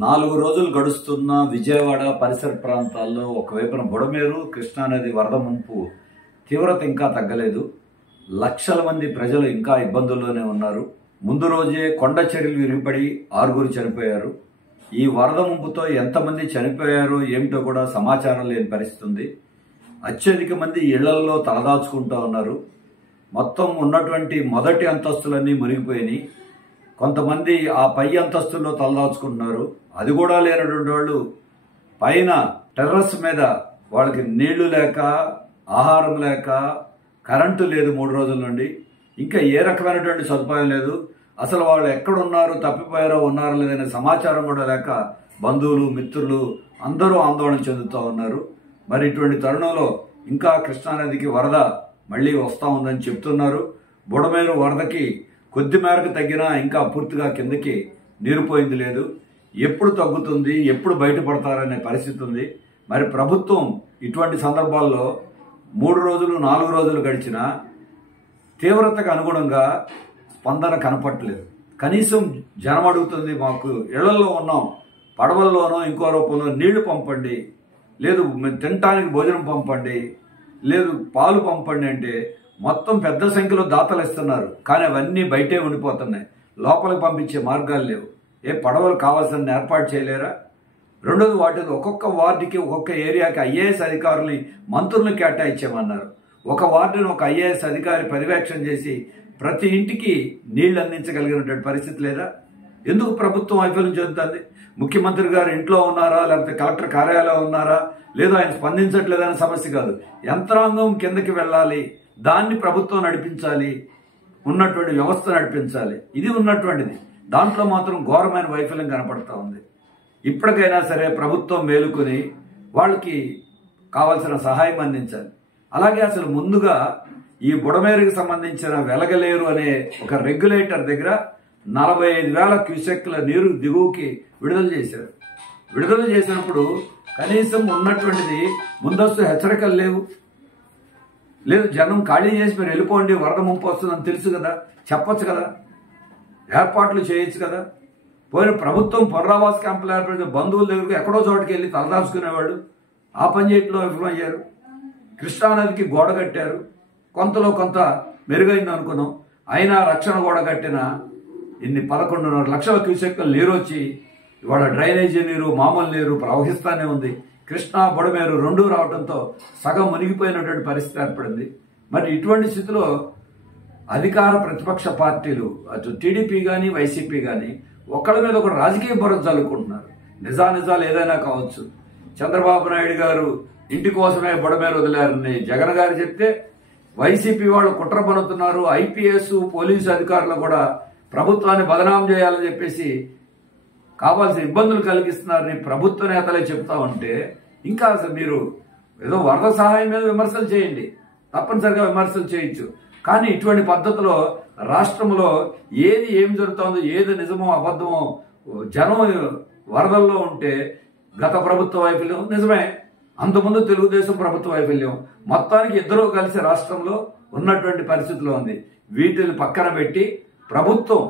4 రోజులు గడుస్తున్న విజయవాడ పరిసర ప్రాంతాల్లో ఒకవైపున బుడమేరు కృష్ణానది వరద ముంపు తీవ్రత ఇంకా తగ్గలేదు. లక్షల మంది ప్రజలు ఇంకా ఇబ్బందుల్లోనే ఉన్నారు. ముందు రోజే కొండ చర్యలు విరిగిపడి 6 చనిపోయారు. ఈ వరద ముంపుతో ఎంతమంది చనిపోయారో ఏమిటో కూడా సమాచారం లేని పరిస్థితి ఉంది. అత్యధిక మంది ఇళ్లలో తలదాచుకుంటూ ఉన్నారు. మొత్తం ఉన్నటువంటి మొదటి అంతస్తులన్నీ మునిగిపోయినాయి. కొంతమంది ఆ పై అంతస్తుల్లో తలదాచుకుంటున్నారు. అది కూడా లేనటువంటి వాళ్ళు పైన టెర్రస్ మీద వాళ్ళకి నీళ్లు లేక, ఆహారం లేక, కరెంటు లేదు 3 రోజుల నుండి. ఇంకా ఏ రకమైనటువంటి సదుపాయం లేదు. అసలు వాళ్ళు ఎక్కడున్నారు, తప్పిపోయారో ఉన్నారో లేదనే సమాచారం కూడా లేక బంధువులు, మిత్రులు అందరూ ఆందోళన చెందుతూ ఉన్నారు. మరి ఇటువంటి తరుణంలో ఇంకా కృష్ణానదికి వరద మళ్ళీ వస్తూ ఉందని చెప్తున్నారు. బుడమేరు వరదకి కొద్ది మేరకు తగ్గినా ఇంకా పూర్తిగా కిందకి నీరు పోయింది లేదు. ఎప్పుడు తగ్గుతుంది, ఎప్పుడు బయటపడతారనే పరిస్థితి ఉంది. మరి ప్రభుత్వం ఇటువంటి సందర్భాల్లో 3 రోజులు 4 రోజులు గడిచినా తీవ్రతకు అనుగుణంగా స్పందన కనపట్లేదు. కనీసం జనం అడుగుతుంది, మాకు ఇళ్లలో ఉన్నాం, పడవల్లోనో ఇంకో రూపంలో నీళ్లు పంపండి, లేదు తినటానికి భోజనం పంపండి, లేదు పాలు పంపండి అంటే మొత్తం పెద్ద సంఖ్యలో దాతలు ఇస్తున్నారు. కానీ అవన్నీ బయటే ఉండిపోతున్నాయి. లోపలికి పంపించే మార్గాలు లేవు. పడవలు కావాల్సిన ఏర్పాటు చేయలేరా? రెండోది, వాటిని ఒక్కొక్క వార్డుకి, ఒక్కొక్క ఏరియాకి ఐఏఎస్ అధికారుల్ని, మంత్రులను కేటాయించామన్నారు. ఒక వార్డును ఒక ఐఏఎస్ అధికారి పర్యవేక్షణ చేసి ప్రతి ఇంటికి నీళ్లు అందించగలిగినటువంటి పరిస్థితి లేదా? ఎందుకు ప్రభుత్వం వైఫల్యం చెందుతుంది? ముఖ్యమంత్రి గారు ఇంట్లో ఉన్నారా, లేకపోతే కలెక్టర్ కార్యాలయం ఉన్నారా, లేదా ఆయన స్పందించట్లేదనే సమస్య కాదు. యంత్రాంగం కిందకి వెళ్ళాలి, దాన్ని ప్రభుత్వం నడిపించాలి, ఉన్నటువంటి వ్యవస్థ నడిపించాలి. ఇది ఉన్నటువంటిది. దాంట్లో మాత్రం ఘోరమైన వైఫల్యం కనపడతా ఉంది. ఇప్పటికైనా సరే ప్రభుత్వం మేలుకొని వాళ్ళకి కావాల్సిన సహాయం అందించాలి. అలాగే అసలు ముందుగా ఈ బుడమేరుకి సంబంధించిన వెలగలేరు అనే ఒక రెగ్యులేటర్ దగ్గర 45,000 క్యూసెక్ల నీరు దిగువకి విడుదల చేశారు. విడుదల చేసినప్పుడు కనీసం ఉన్నటువంటిది ముందస్తు హెచ్చరికలు లేవు. లేదు, జనం ఖాళీ చేసి మీరు వెళ్ళిపోండి, వరద ముంపు వస్తుందని తెలుసు కదా, చెప్పొచ్చు కదా, ఏర్పాట్లు చేయొచ్చు కదా. పోయిన ప్రభుత్వం పునరావాస క్యాంపులు ఏర్పడిన బంధువుల దగ్గరకు ఎక్కడో చోటుకి వెళ్ళి తలదాచుకునేవాళ్ళు. ఆ పని చేయట్లో విఫలమయ్యారు. కృష్ణానదికి గోడ కట్టారు, కొంతలో కొంత మెరుగైంది అనుకున్నాం. అయినా రక్షణ గోడ కట్టిన ఇన్ని 11.5 లక్షల క్యూసెక్ల నీరు వచ్చి ఇవాళ డ్రైనేజీ నీరు, మామూలు నీరు ప్రవహిస్తానే ఉంది. కృష్ణా బుడమేరు 2 రావడంతో సగం మునిగిపోయినటువంటి పరిస్థితి ఏర్పడింది. మరి ఇటువంటి స్థితిలో అధికార ప్రతిపక్ష పార్టీలు, అటు టీడీపీ కానీ వైసీపీ కానీ ఒకళ్ళ మీద ఒక రాజకీయ బురద చల్లుకుంటున్నారు. నిజాలు ఏదైనా కావచ్చు. చంద్రబాబు నాయుడు గారు ఇంటి కోసమే బుడమేరు వదిలారని జగన్ గారు చెప్తే వైసీపీ వాళ్ళు కుట్ర పన్నుతున్నారు. ఐపీఎస్, పోలీసు అధికారులు కూడా ప్రభుత్వాన్ని బదనాం చేయాలని చెప్పేసి కావాల్సిన ఇబ్బందులు కలిగిస్తున్నారని ప్రభుత్వ నేతలే చెప్తా ఉంటే ఇంకా అసలు మీరు ఏదో వరద సహాయం మీద విమర్శలు చేయండి, తప్పనిసరిగా విమర్శలు చేయొచ్చు. కానీ ఇటువంటి పద్ధతిలో రాష్ట్రంలో ఏం జరుగుతుందో, ఏది నిజమో అబద్ధమో, జనం వరదల్లో ఉంటే గత ప్రభుత్వ వైఫల్యం నిజమే, అంతకుముందు తెలుగుదేశం ప్రభుత్వ వైఫల్యం, మొత్తానికి ఇద్దరూ కలిసి రాష్ట్రంలో ఉన్నటువంటి పరిస్థితిలో ఉంది. వీటిని పక్కన పెట్టి ప్రభుత్వం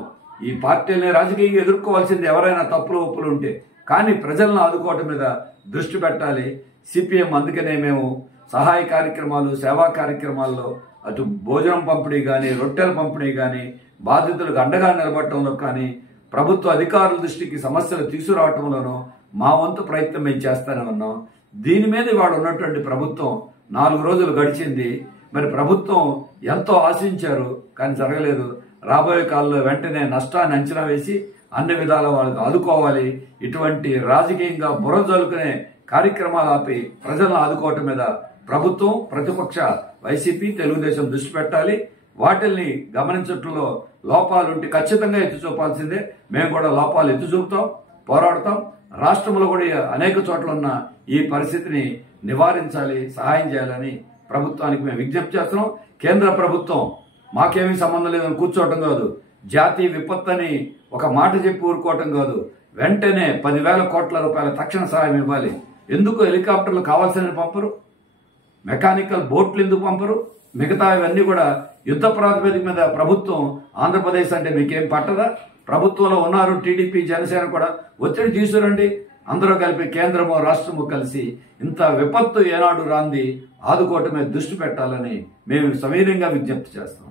ఈ పార్టీలని రాజకీయంగా ఎదుర్కోవాల్సింది ఎవరైనా తప్పులు ఒప్పులు ఉంటే, కానీ ప్రజలను ఆదుకోవటం మీద దృష్టి పెట్టాలి. సిపిఎం అందుకనే మేము సహాయ కార్యక్రమాలు, సేవా కార్యక్రమాల్లో అటు భోజనం పంపిణీ కానీ, రొట్టెల పంపిణీ కానీ, బాధితులకు అండగా నిలబడటంలో కానీ, ప్రభుత్వ అధికారుల దృష్టికి సమస్యలు తీసుకురావటంలోనూ మా వంతు ప్రయత్నం మేము చేస్తూనే ఉన్నాం. దీని మీద ఇవాళ ఉన్నటువంటి ప్రభుత్వం 4 రోజులు గడిచింది. మరి ప్రభుత్వం ఎంతో ఆశించారు, కానీ జరగలేదు. రాబోయే కాలంలో వెంటనే నష్టాన్ని అంచనా వేసి అన్ని విధాల వాళ్ళకి ఆదుకోవాలి. ఇటువంటి రాజకీయంగా బురద జల్లుకునే కార్యక్రమాలు ఆపి ప్రజలను ఆదుకోవటం మీద ప్రభుత్వం, ప్రతిపక్ష వైసీపీ, తెలుగుదేశం దృష్టి పెట్టాలి. వాటిల్ని గమనించడంలో లోపాలుంటే ఖచ్చితంగా ఎత్తి చూపాల్సిందే. మేము కూడా లోపాలు ఎత్తి చూపుతాం, పోరాడతాం. రాష్ట్రంలో కూడా అనేక చోట్ల ఉన్న ఈ పరిస్థితిని నివారించాలి, సహాయం చేయాలని ప్రభుత్వానికి మేము విజ్ఞప్తి చేస్తున్నాం. కేంద్ర ప్రభుత్వం మాకేమీ సంబంధం లేదని కూర్చోవటం కాదు, జాతీయ విపత్తని ఒక మాట చెప్పి ఊరుకోవటం కాదు, వెంటనే 10,000 కోట్ల రూపాయల తక్షణ సహాయం ఇవ్వాలి. ఎందుకు హెలికాప్టర్లు కావాల్సిన పంపరు, మెకానికల్ బోట్లు ఎందుకు పంపరు? మిగతా ఇవన్నీ కూడా యుద్ధ ప్రాతిపదిక మీద ప్రభుత్వం, ఆంధ్రప్రదేశ్ అంటే మీకేం పట్టదా? ప్రభుత్వంలో ఉన్నారు టీడీపీ జనసేన కూడా, ఒత్తిడి తీసుకురండి. అందరూ కలిపి కేంద్రము రాష్ట్రము కలిసి ఇంత విపత్తు ఏనాడు రాంది ఆదుకోవటమే దృష్టి పెట్టాలని మేము సవినయంగా విజ్ఞప్తి చేస్తాం.